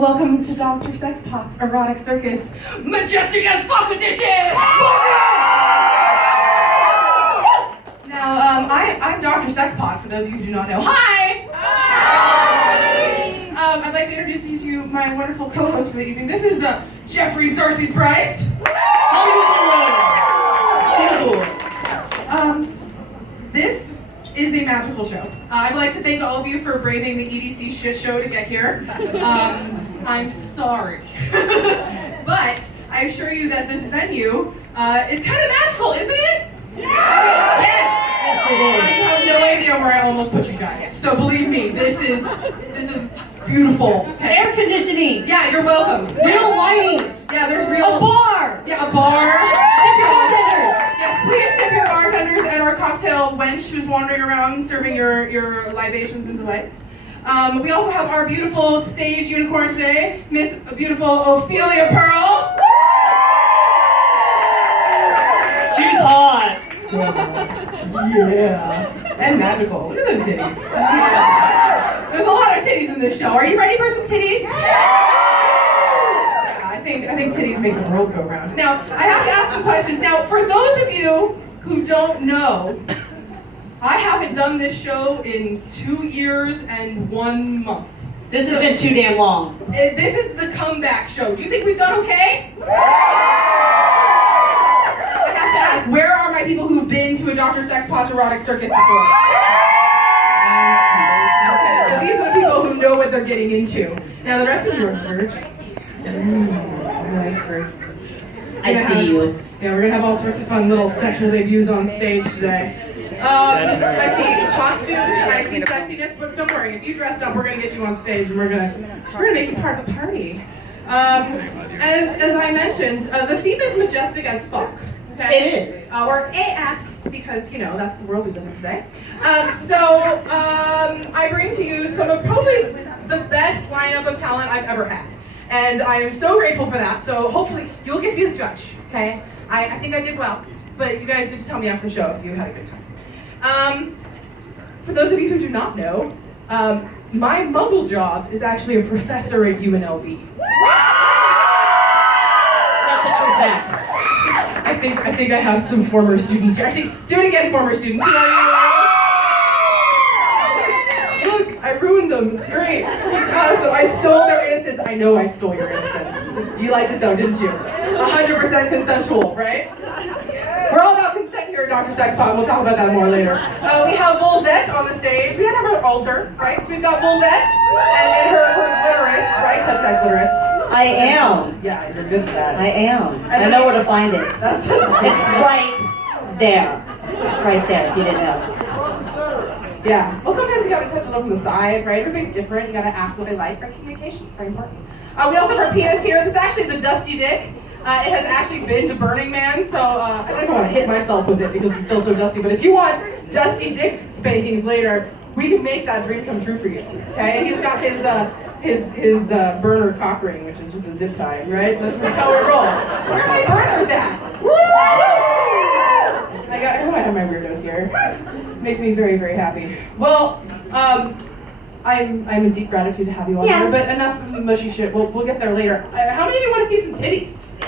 Welcome to Dr. Sexpot's Erotic Circus, Majestic as fuck edition! Now, I'm Dr. Sexpot, for those of you who do not know. Hi! Hi! I'd like to introduce you to my wonderful co-host for the evening. This is Jeffrey Zarcy's Bryce. This is a magical show. I'd like to thank all of you for braving the EDC shit show to get here. I'm sorry. But I assure you that this venue is kind of magical, isn't it? Yeah! Yes, it is. I have no idea where I almost put you guys. So believe me, this is beautiful. Okay? Air conditioning. Yeah, you're welcome. Real lighting. Yeah, there's real. A bar. Yeah, a bar. Bartenders. Yes, please tip your bartenders and our cocktail wench who's wandering around serving your libations and delights. We also have our beautiful stage unicorn today, Miss Beautiful Ophelia Pearl. She's hot. Yeah. And magical. Look at them titties. Yeah. There's a lot of titties in this show. Are you ready for some titties? Yeah, I think titties make the world go round. Now, I have to ask some questions. Now, for those of you who don't know, I haven't done this show in 2 years and 1 month. This has been too damn long. This is the comeback show. Do you think we've done okay? I have to ask, where are my people who've been to a Dr. Sexpot's Erotic Circus before? Okay, so these are the people who know what they're getting into. Now the rest of you are virgins. I like virgins. I see you. Yeah, we're gonna have all sorts of fun little sexual debuts on stage today. I see costumes, I see sexiness, but don't worry, if you dressed up, we're gonna get you on stage and we're gonna make you part of the party. As I mentioned, the theme is majestic as fuck. Okay? It is. Or AF, because, you know, that's the world we live in today. I bring to you some of probably the best lineup of talent I've ever had. And I am so grateful for that, so hopefully you'll get to be the judge, okay? I think I did well, but you guys get to tell me after the show if you had a good time. For those of you who do not know, my muggle job is actually a professor at UNLV. That's a true fact. I think I have some former students here. Actually, do it again, former students. You know, look, I ruined them. It's great. It's awesome. I stole their innocence. I know I stole your innocence. You liked it though, didn't you? 100% consensual, right? We're all about consent here at Dr. Sexpot. We'll talk about that more later. We have Volvette on the stage. We gotta have her altar, right? So we've got Volvette and her clitoris, right? Touch that clitoris. I am. Yeah, you're good at that. I am. I know where to find it. It's right there. Right there, if you didn't know. Yeah. Well, sometimes you gotta touch a little from the side, right? Everybody's different. You gotta ask what they like. Right? Communication is very important. We also have our penis here. This is actually the Dusty Dick. It has actually been to Burning Man, so I don't even want to hit myself with it because it's still so dusty. But if you want Dusty Dick spankings later, we can make that dream come true for you. Okay? And he's got his burner cock ring, which is just a zip tie, right? That's how we roll. Where are my burners at? Woo! I might have my weirdos here. Makes me very, very happy. Well, I'm in deep gratitude to have you all here, but enough of the mushy shit. We'll get there later. How many of you want to see some titties? See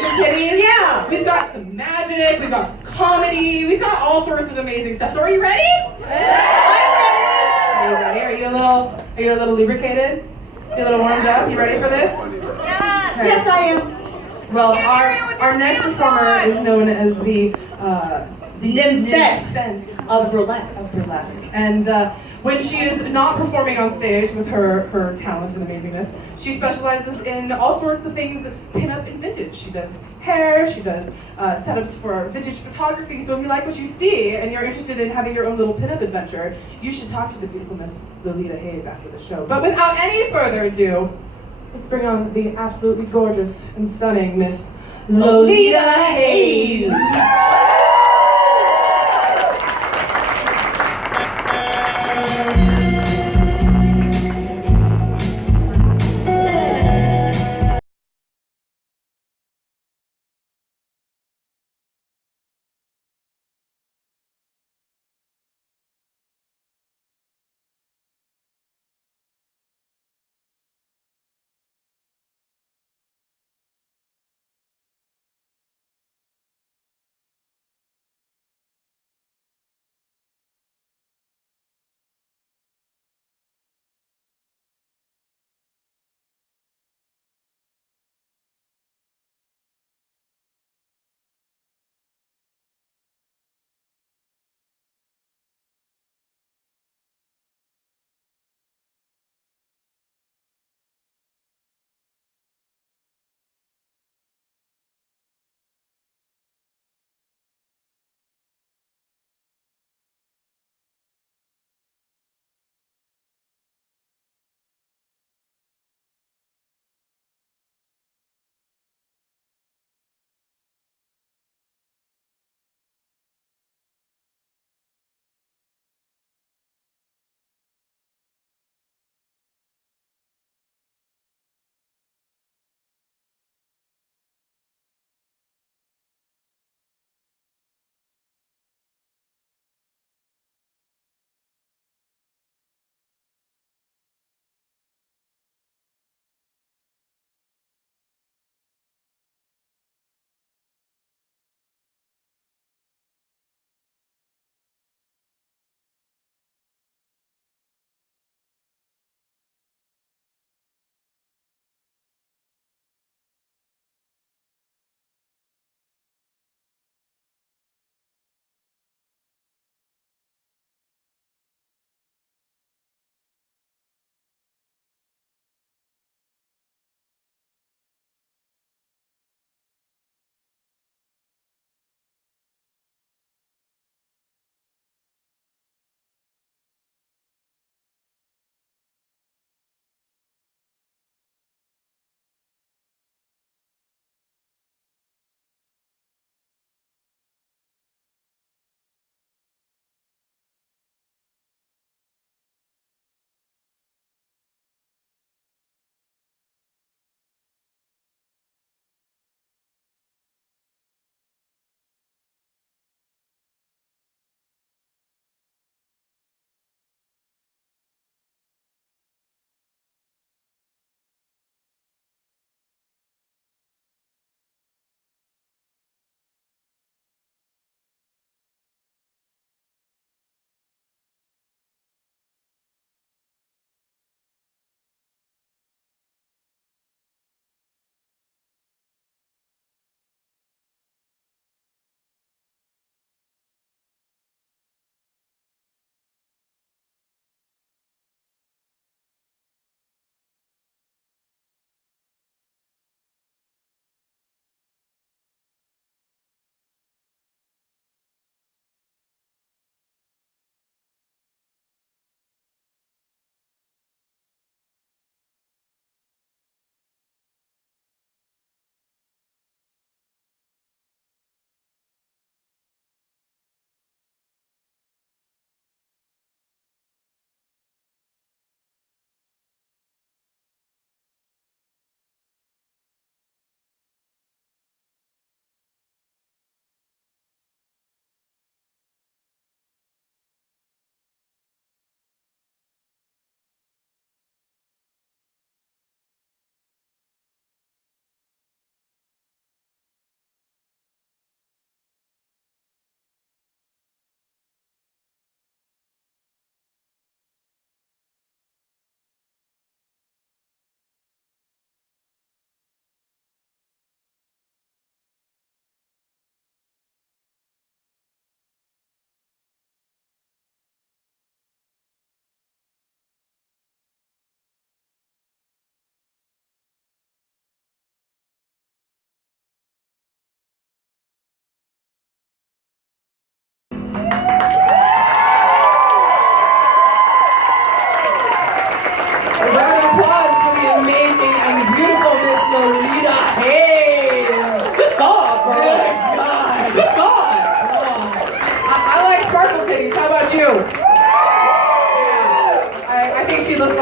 some titties? Yeah. We've got some magic, we've got some comedy, we've got all sorts of amazing stuff. So are you ready? Are you ready? Are you a little lubricated? You a little warmed up? You ready for this? Yeah. Okay. Yes, I am. Well, our next performer is known as the Nymphette of burlesque. And when she is not performing on stage with her talent and amazingness, she specializes in all sorts of things pin-up and vintage. She does hair, she does setups for vintage photography. So if you like what you see and you're interested in having your own little pin-up adventure, you should talk to the beautiful Miss Lolita Hayes after the show. But without any further ado, let's bring on the absolutely gorgeous and stunning Miss Lolita Hayes.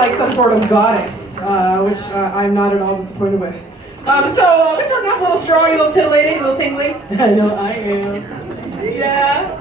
like some sort of goddess, which I'm not at all disappointed with. So we're starting off a little strong, a little titillating, a little tingly. I know I am. Yeah.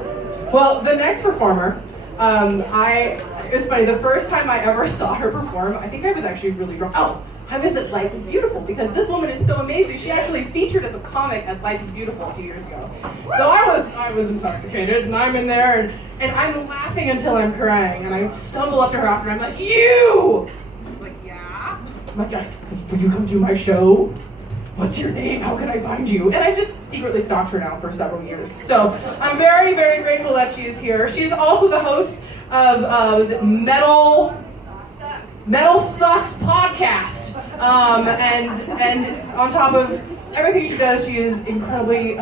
Well, the next performer, it was funny, the first time I ever saw her perform, I think I was actually really drunk. Oh, I was at Life is Beautiful because this woman is so amazing. She actually featured as a comic at Life is Beautiful a few years ago. So I was intoxicated, and I'm in there, and I'm laughing until I'm crying, and I stumble up to her after, and I'm like, you! She's like, yeah? I'm like, will you come do my show? What's your name? How can I find you? And I just secretly stalked her now for several years. So I'm very, very grateful that she is here. She's also the host of, was it Metal Sucks podcast. And on top of everything she does, she is incredibly,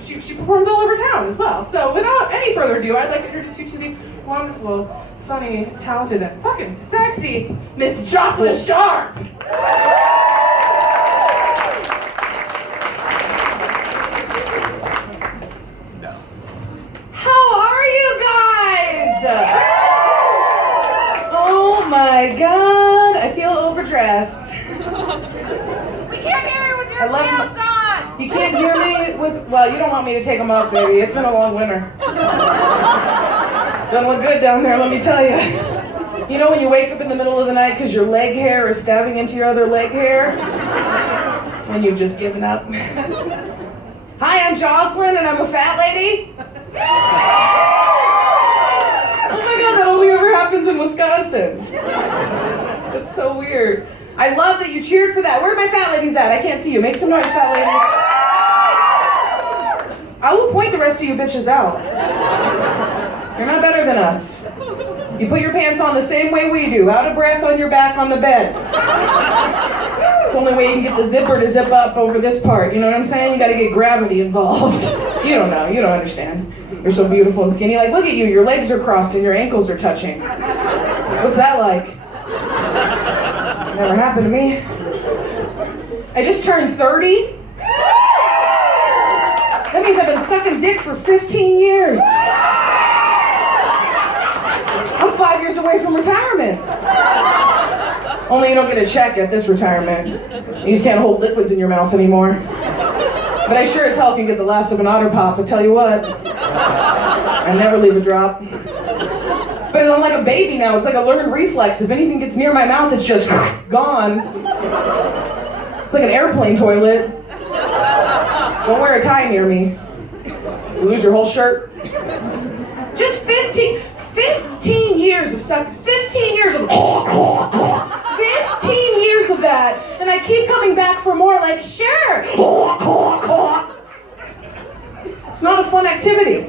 she performs all over town as well. So without any further ado, I'd like to introduce you to the wonderful, funny, talented, and fucking sexy Miss Jocelyn Sharp. How are you guys? Oh my God, I feel overdressed. We can't hear you with your pants on! You can't hear me with, well, you don't want me to take them off, baby. It's been a long winter. Doesn't look good down there, let me tell you. You know when you wake up in the middle of the night because your leg hair is stabbing into your other leg hair? It's when you've just given up. Hi, I'm Jocelyn and I'm a fat lady. Oh my God, that only ever happens in Wisconsin. That's so weird. I love that you cheered for that. Where are my fat ladies at? I can't see you. Make some noise, fat ladies. I will point the rest of you bitches out. You're not better than us. You put your pants on the same way we do, out of breath on your back on the bed. It's the only way you can get the zipper to zip up over this part, you know what I'm saying? You gotta get gravity involved. You don't know, you don't understand. You're so beautiful and skinny. Like, look at you, your legs are crossed and your ankles are touching. What's that like? Never happened to me. I just turned 30. That means I've been sucking dick for 15 years. I'm 5 years away from retirement. Only you don't get a check at this retirement. You just can't hold liquids in your mouth anymore. But I sure as hell can get the last of an Otter Pop, I'll tell you what. I never leave a drop. But I'm like a baby now, it's like a learned reflex. If anything gets near my mouth, it's just gone. It's like an airplane toilet. Don't wear a tie near me. You lose your whole shirt. Just 15 years of sucking, 15 years of 15 years of that, and I keep coming back for more, like, sure. It's not a fun activity.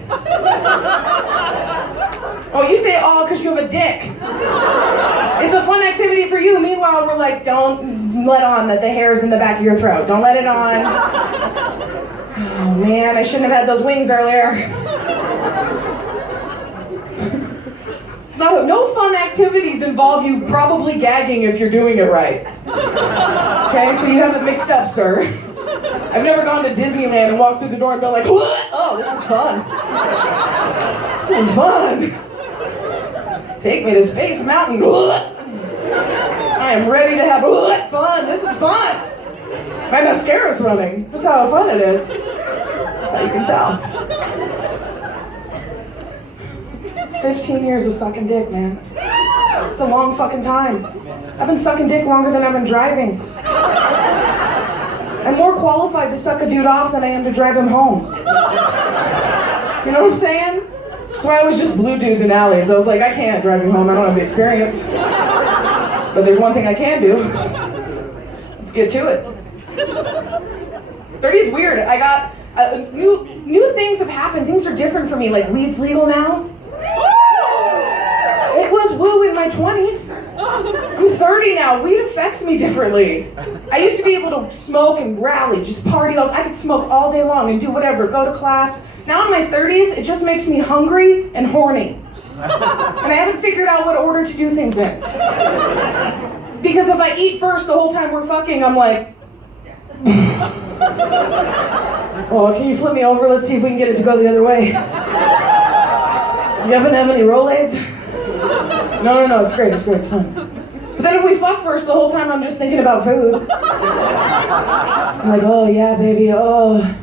Oh, you say oh because you have a dick. It's a fun activity for you. Meanwhile, we're like, don't let on that the hair's in the back of your throat. Don't let it on. Oh man, I shouldn't have had those wings earlier. No fun activities involve you probably gagging if you're doing it right. Okay, so you have it mixed up, sir. I've never gone to Disneyland and walked through the door and been like, what? Oh, this is fun. This is fun. Take me to Space Mountain. I am ready to have fun. This is fun. My mascara's running. That's how fun it is. That's how you can tell. 15 years of sucking dick, man. It's a long fucking time. I've been sucking dick longer than I've been driving. I'm more qualified to suck a dude off than I am to drive him home. You know what I'm saying? That's why I was just blue dudes in alleys. I was like, I can't drive you home, I don't have the experience. But there's one thing I can do. Let's get to it. 30 is weird. I got, new things have happened. Things are different for me. Like, weed's legal now. It was woo in my 20s. I'm 30 now. Weed affects me differently. I used to be able to smoke and rally, just party all. I could smoke all day long and do whatever, go to class. Now in my 30s, it just makes me hungry and horny. And I haven't figured out what order to do things in. Because if I eat first the whole time we're fucking, I'm like, oh, can you flip me over? Let's see if we can get it to go the other way. You happen to have any Rolaids? No, it's great, it's fine. But then if we fuck first, the whole time I'm just thinking about food. I'm like, oh yeah, baby, oh.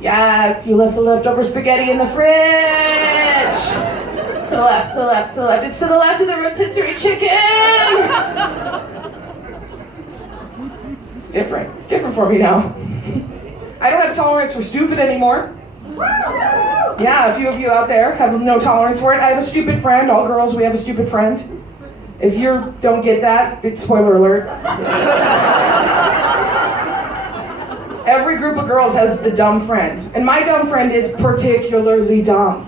Yes, you left the leftover spaghetti in the fridge. To the left, to the left, to the left. It's to the left of the rotisserie chicken. It's different. It's different for me now. I don't have tolerance for stupid anymore. Yeah, a few of you out there have no tolerance for it. I have a stupid friend. All girls, we have a stupid friend. If you don't get that, it's spoiler alert. Every group of girls has the dumb friend. And my dumb friend is particularly dumb.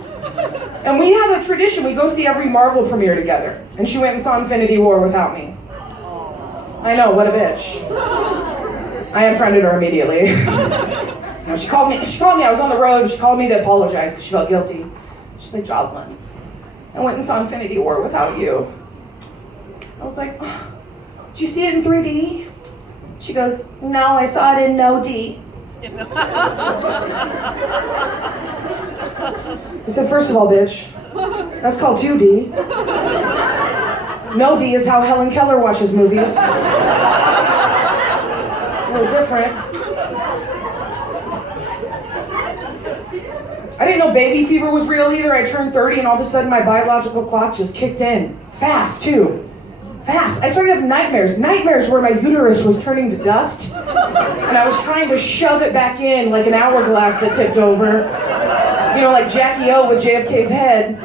And we have a tradition. We go see every Marvel premiere together. And she went and saw Infinity War without me. I know, what a bitch. I unfriended her immediately. No, she called me, I was on the road, and she called me to apologize because she felt guilty. She's like, Jocelyn, I went and saw Infinity War without you. I was like, oh, did you see it in 3D? She goes, no, I saw it in no D. I said, first of all, bitch, that's called 2D. No D is how Helen Keller watches movies. It's a little different. I didn't know baby fever was real either. I turned 30 and all of a sudden my biological clock just kicked in. Fast, too. Fast. I started having nightmares. Nightmares where my uterus was turning to dust. And I was trying to shove it back in like an hourglass that tipped over. You know, like Jackie O with JFK's head.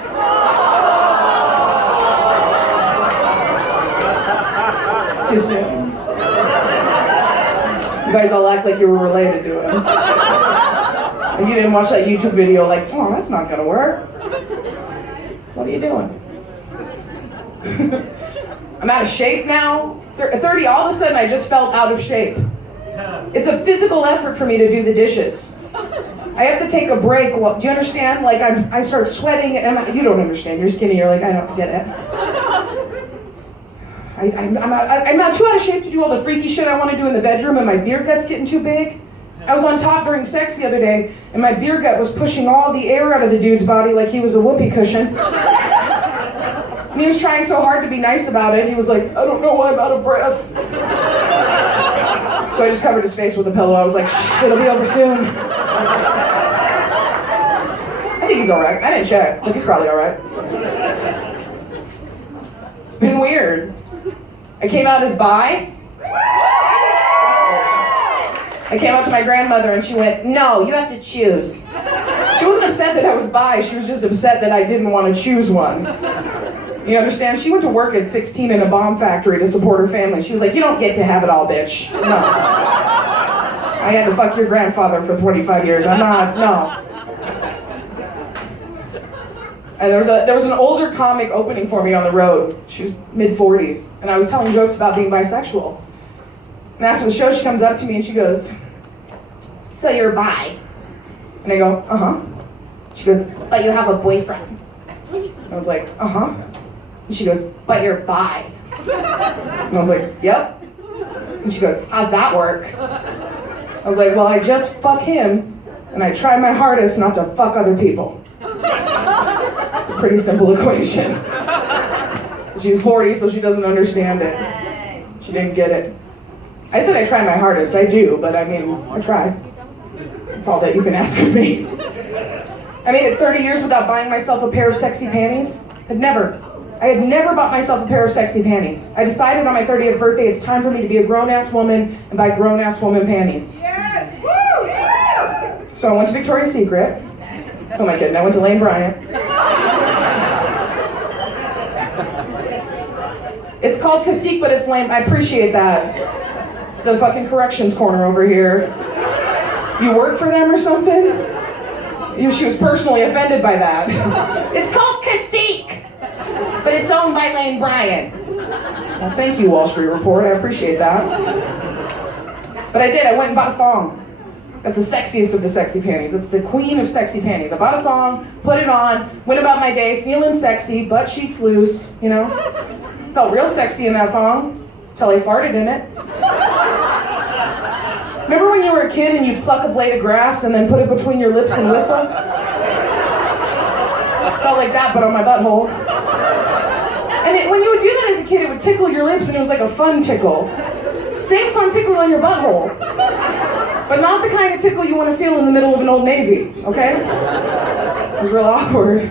Too soon. You guys all act like you were related to him. And you didn't watch that YouTube video like, oh, that's not gonna work. What are you doing? I'm out of shape now. 30, all of a sudden I just felt out of shape. It's a physical effort for me to do the dishes. I have to take a break. Do you understand? Like I start sweating and you don't understand. You're skinny, you're like, I don't get it. I'm not too out of shape to do all the freaky shit I want to do in the bedroom and my beer gut's getting too big. I was on top during sex the other day and my beer gut was pushing all the air out of the dude's body like he was a whoopee cushion. And he was trying so hard to be nice about it. He was like, I don't know why I'm out of breath. So I just covered his face with a pillow. I was like, shh, it'll be over soon. I think he's all right. I didn't check, but he's probably all right. It's been weird. I came out as bi. I came out to my grandmother and she went, no, you have to choose. She wasn't upset that I was bi, she was just upset that I didn't want to choose one. You understand? She went to work at 16 in a bomb factory to support her family. She was like, you don't get to have it all, bitch. No. I had to fuck your grandfather for 25 years. I'm not, no. And there was an older comic opening for me on the road. She was mid-40s, and I was telling jokes about being bisexual. And after the show, she comes up to me and she goes, so you're bi? And I go, uh-huh. She goes, but you have a boyfriend. I was like, uh-huh. And she goes, but you're bi. And I was like, yep. And she goes, how's that work? I was like, well, I just fuck him, and I try my hardest not to fuck other people. It's a pretty simple equation. She's 40, so she doesn't understand it. She didn't get it. I said I try my hardest. I do, but I mean, I try. That's all that you can ask of me. I made it 30 years without buying myself a pair of sexy panties. I had never bought myself a pair of sexy panties. I decided on my 30th birthday it's time for me to be a grown-ass woman and buy grown-ass woman panties. Yes! Woo! So I went to Victoria's Secret. Oh my kidding, I went to Lane Bryant. It's called Cacique, but it's lame. I appreciate that. It's the fucking corrections corner over here. You work for them or something? She was personally offended by that. It's called Cacique, but it's owned by Lane Bryant. Well, thank you, Wall Street Report. I appreciate that. But I did. I went and bought a thong. That's the sexiest of the sexy panties. That's the queen of sexy panties. I bought a thong, put it on, went about my day feeling sexy, butt cheeks loose, you know? Felt real sexy in that thong, till I farted in it. Remember when you were a kid and you'd pluck a blade of grass and then put it between your lips and whistle? Felt like that, but on my butthole. And when you would do that as a kid, it would tickle your lips and it was like a fun tickle. Same fun tickle on your butthole. But not the kind of tickle you want to feel in the middle of an Old Navy, okay? It was real awkward.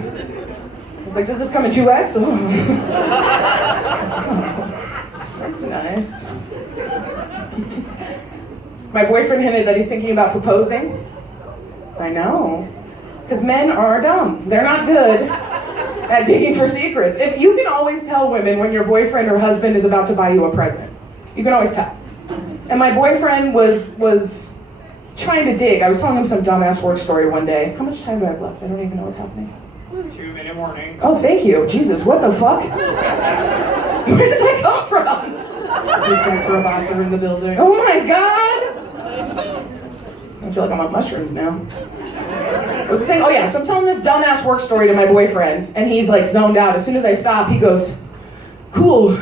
It's like, does this come in 2X? Oh. That's nice. My boyfriend hinted that he's thinking about proposing. I know. Because men are dumb. They're not good at digging for secrets. If you can always tell women when your boyfriend or husband is about to buy you a present. You can always tell. And my boyfriend was trying to dig. I was telling him some dumbass work story one day. How much time do I have left? I don't even know what's happening. 2-minute warning. Oh, thank you. Jesus, what the fuck? Where did that come from? These sex robots are in the building. Oh my god! I feel like I'm on mushrooms now. What was I saying? Oh yeah, so I'm telling this dumbass work story to my boyfriend, and he's like zoned out. As soon as I stop, he goes, cool.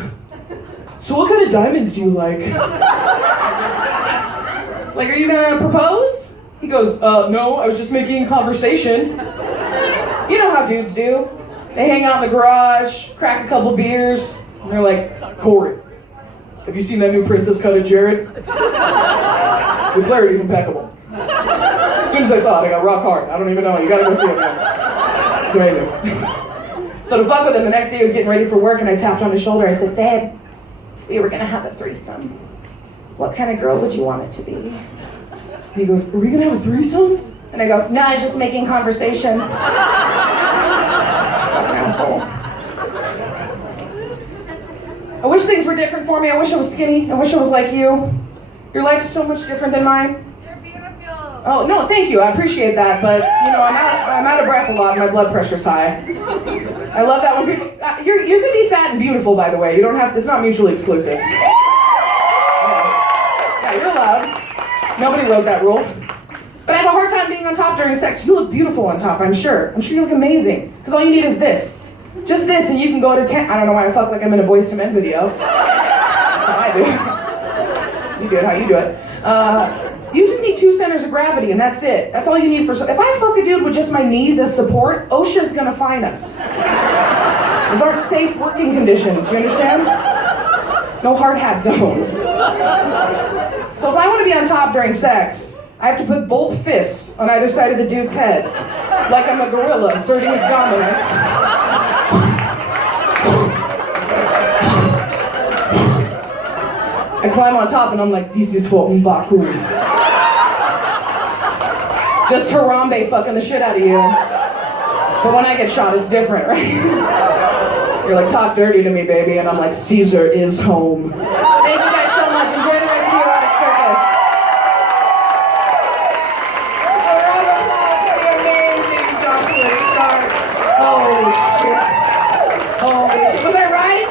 So what kind of diamonds do you like? It's like, are you gonna propose? He goes, no, I was just making conversation. You know how dudes do. They hang out in the garage, crack a couple beers, and they're like, Corey, have you seen that new Princess Cut of Jared? The clarity's impeccable. As soon as I saw it, I got rock hard. I don't even know. You gotta go see it, man. It's amazing. So to fuck with him, the next day he was getting ready for work, and I tapped on his shoulder. I said, babe, if we were gonna have a threesome, what kind of girl would you want it to be? And he goes, are we gonna have a threesome? And I go, no, I was just making conversation. Fucking asshole. I wish things were different for me. I wish I was skinny. I wish I was like you. Your life is so much different than mine. You're beautiful. Oh, no, thank you. I appreciate that. But, you know, I'm out of breath a lot and my blood pressure's high. I love that when people... you can be fat and beautiful, by the way. You don't have... It's not mutually exclusive. Yeah, you're allowed. Nobody wrote that rule. But I have a hard time being on top during sex. You look beautiful on top, I'm sure. I'm sure you look amazing. Because all you need is this. Just this, and you can go to 10. I don't know why I fuck like I'm in a Boyz II Men video. That's how I do. You do it how you do it. You just need 2 centers of gravity, and that's it. That's all you need for... If I fuck a dude with just my knees as support, OSHA's gonna fine us. Those aren't safe working conditions, you understand? No hard hat zone. So if I want to be on top during sex, I have to put both fists on either side of the dude's head, like I'm a gorilla asserting its dominance. I climb on top and I'm like, this is for M'Baku. Just Harambe fucking the shit out of you. But when I get shot, it's different, right? You're like, talk dirty to me, baby, and I'm like, Caesar is home. Thank you guys so much. Enjoy the rest of the Erotic Circus. Oh shit. Was I right?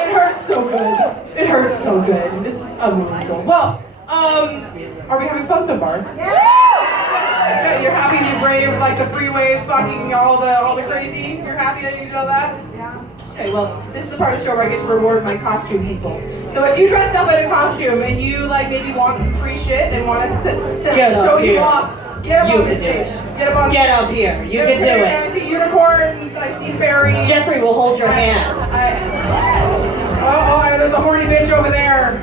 It hurts so good. It hurts so good. This is unbelievable. Well, are we having fun so far? Yeah. You're happy that you're brave, like the freeway, fucking all the crazy? You're happy that you did all that? Yeah. Okay, well, this is the part of the show where I get to reward my costume people. So if you dressed up in a costume and you like maybe want some free shit and want us to show you off, get up on the stage. Get up on Get up here. You can do I it. see unicorns, I see fairies. Jeffrey will hold your hand. There's a horny bitch over there.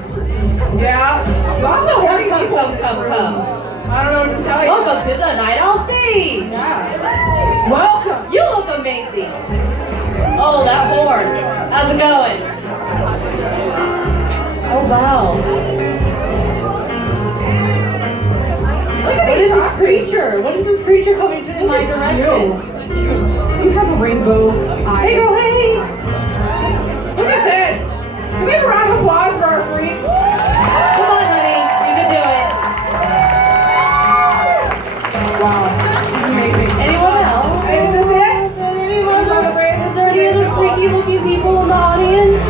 Yeah. Lots of horny people. Come. I don't know what to tell you. Welcome to the Night Owl stage. Yeah. Welcome. You look amazing. Oh, that horn. How's it going? Oh, wow. Look at What is this creature? What is this creature coming in my direction? You have a rainbow eye. Hey, girl, hey. Look at this. Can we have a round of applause for our freaks? Come on, honey. You can do it. Wow. This is amazing. Anyone else? Is this it? Is there anyone? Is there the rainbow? Is there any other freaky looking people in the audience?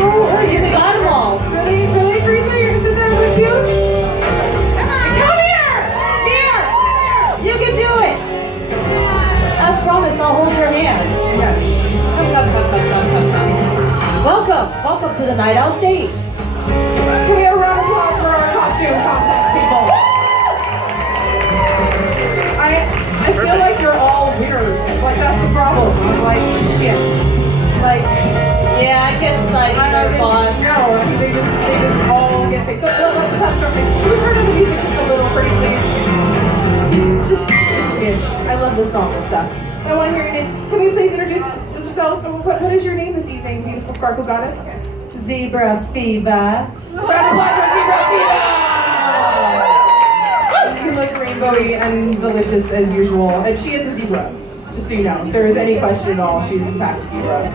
Oh, you got them all. Really, Teresa? You're gonna sit there and look cute? Come here! Here! You can do it! As promised, I'll hold your hand. Yes. Come. Welcome to the Night Owl stage. Can we have a round of applause for our costume contest people? I feel like you're all winners. Like, that's the problem. I'm like, shit. can't. Like, Yeah, I can't decide either, boss. no, I mean, they just all get things. So let's have something. Can we turn on the music just a little, pretty please? Just a smidge. I love this song and stuff. I want to hear your name. Can we please introduce yourselves? What is your name this evening, beautiful sparkle goddess? Zebra fever. Round of applause for Zebra Fever! You look rainbowy and delicious as usual, and she is a zebra. Just so you know, if there is any question at all, she is in fact a zebra.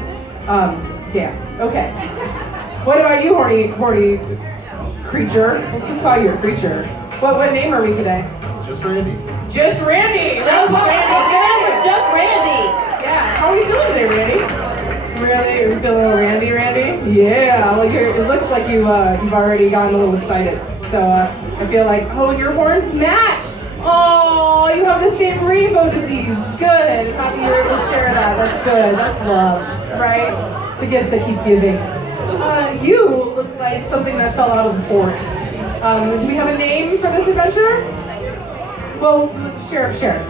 Damn. Okay. What about you, horny creature? Let's just call you a creature. What name are we today? Just Randy. Just Randy. Just Randy. Just Randy. Yeah. How are you feeling today, Randy? Really? Are you feeling a little Randy? Yeah. Well, it looks like you've already gotten a little excited. So I feel like, oh, your horns match. Oh, you have the same rainbow disease. It's good. I'm happy you're able to share that. That's good. That's love, right? The gifts that keep giving. You look like something that fell out of the forest. Do we have a name for this adventure? Well, share it.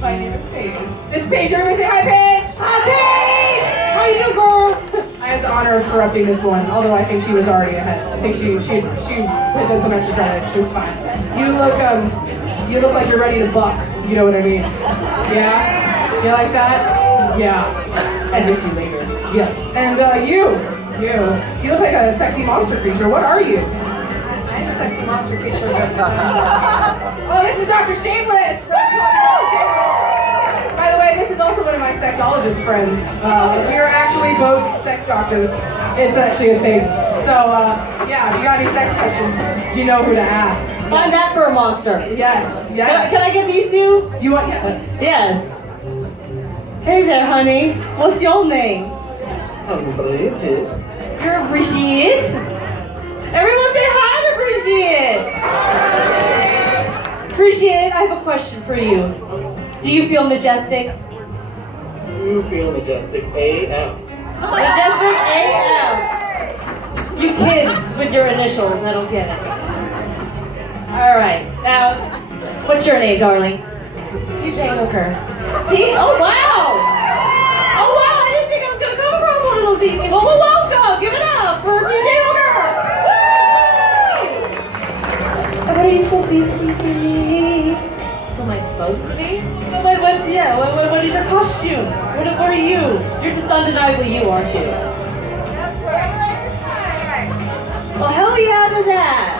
My name is Paige. Miss Paige, everybody say hi, Paige! Hi, Paige! How you doing, girl? I had the honor of corrupting this one, although I think she was already ahead. I think she put in some extra credit. She was fine. You look like you're ready to buck. You know what I mean? Yeah? You like that? Yeah. I'll get you later. Yes. And you look like a sexy monster creature. What are you? I'm a sexy monster creature. Oh, this is Dr. Shameless! By the way, this is also one of my sexologist friends. We are actually both sex doctors. It's actually a thing. So, yeah, if you got any sex questions, you know who to ask. Find that for a monster. Yes. Can I get these two? You want? Yeah. Yes. Hey there, honey. What's your name? I'm Bridget. You're Brigitte. Everyone say hi to Brigitte. Brigitte, I have a question for you. Do you feel majestic? You feel majestic AF. Majestic AF. You kids with your initials, I don't get it. All right, now, what's your name, darling? TJ Hooker. Oh wow! Oh wow! I didn't think I was gonna come across one of those evening. Well, welcome! Give it up for TJ Hooker! Woo! And what are you supposed to be this evening? Who am I supposed to be? What is your costume? What are you? You're just undeniably you, aren't you? Well, hell yeah to that!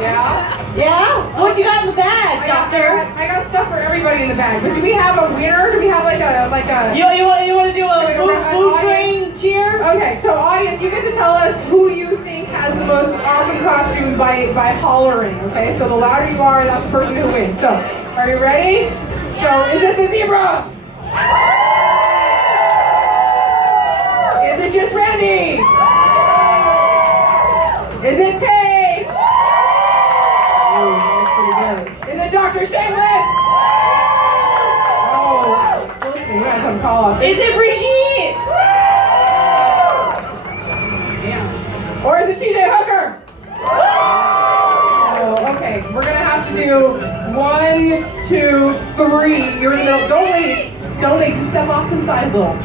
Yeah? Yeah? So what you got in the bag, doctor? I got stuff for everybody in the bag. But do we have a winner? Do we have like a? You want to do a food train cheer? Okay, so audience, you get to tell us who you think has the most awesome costume by hollering. Okay, so the louder you are, that's the person who wins. So, are you ready? So, is it the zebra? Is it just Randy? Is it Paige? Oh, that was pretty good. Is it Dr. Shameless? Oh, we gotta come call up. Is it Brigitte? Damn. Or is it TJ Hooker? Oh, okay. We're gonna have to do 1, 2, 3. You're in the middle. Don't leave. Just step off to the side a little.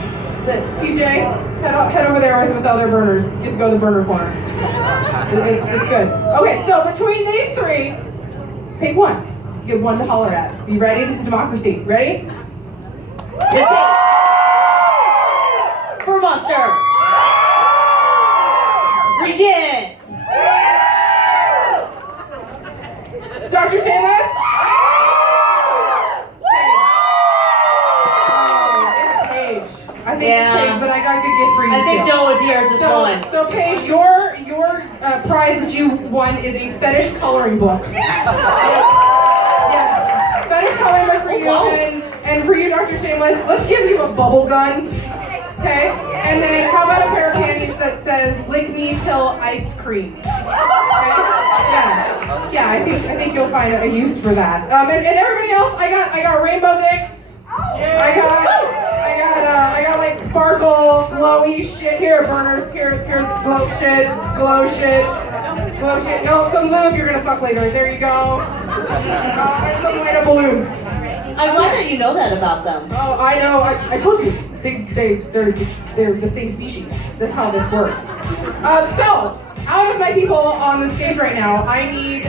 TJ, head over there with the other burners. You get to go to the burner corner. It's good. Okay, so between these three, pick one. You get one to holler at. You ready? This is democracy. Ready? Yes, for monster. Bridget. Dr. Shameless? It's Paige. I think it's Paige, but I got a good gift for you. I think Doe Deer just won. So Paige, your prize that you won is a fetish coloring book. Yes. Fetish coloring book for you, and for you, Dr. Shameless. Let's give you a bubble gun. Okay? And then how about a pair of panties that says "Lick me till ice cream"? Okay? Yeah. I think you'll find a use for that. And everybody else, I got rainbow dicks. I got like sparkle, glowy shit. Here, burners. Here's glow shit. No, some lube you're gonna fuck later. There you go. And some light up balloons. I'm glad that you know that about them. Oh, I know. I told you. They're the same species. That's how this works. So, out of my people on the stage right now, I need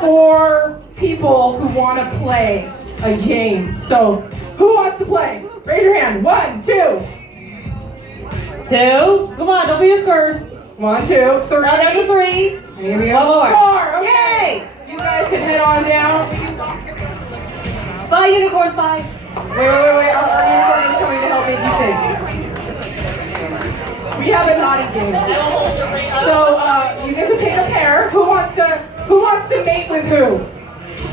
4 people who want to play a game. So, who wants to play? Raise your hand. 1, 2. 2. Come on, don't be a scared. 1, 2, 3. Now there's a 3. Maybe One more. 4. Okay. Yay! You guys can head on down. Bye, unicorns, bye. Wait. Our unicorn is coming to help make you safe. We have a naughty game. So you get to pick a pair. Who wants to mate with who?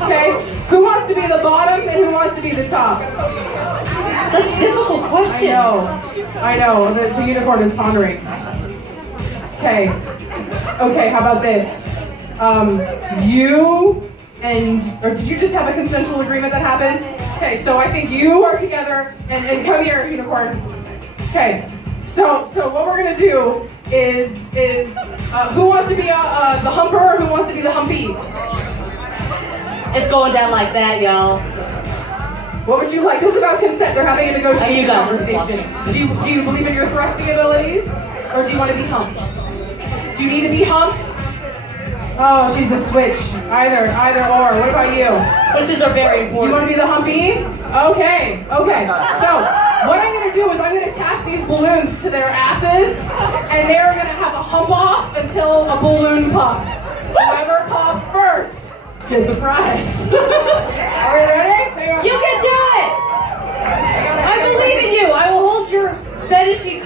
Okay. Who wants to be the bottom and who wants to be the top? Such difficult questions. I know. The unicorn is pondering. Okay. Okay. How about this? Or did you just have a consensual agreement that happened? Okay, so I think you are together, and come here, unicorn. Okay, so what we're gonna do is who wants to be the humper or who wants to be the humpy? It's going down like that, y'all. What would you like? This is about consent. They're having a negotiation You guys are conversation. Do you believe in your thrusting abilities, or do you want to be humped? Do you need to be humped? Oh, she's a switch. Either or. What about you? Switches are very You important. want to be the humpy? Okay. So what I'm gonna do is I'm gonna attach these balloons to their asses, and they're gonna have a hump off until a balloon pops. Whoever pops first gets a prize. Are we ready? You can do it! I believe in you. I will hold your fetishy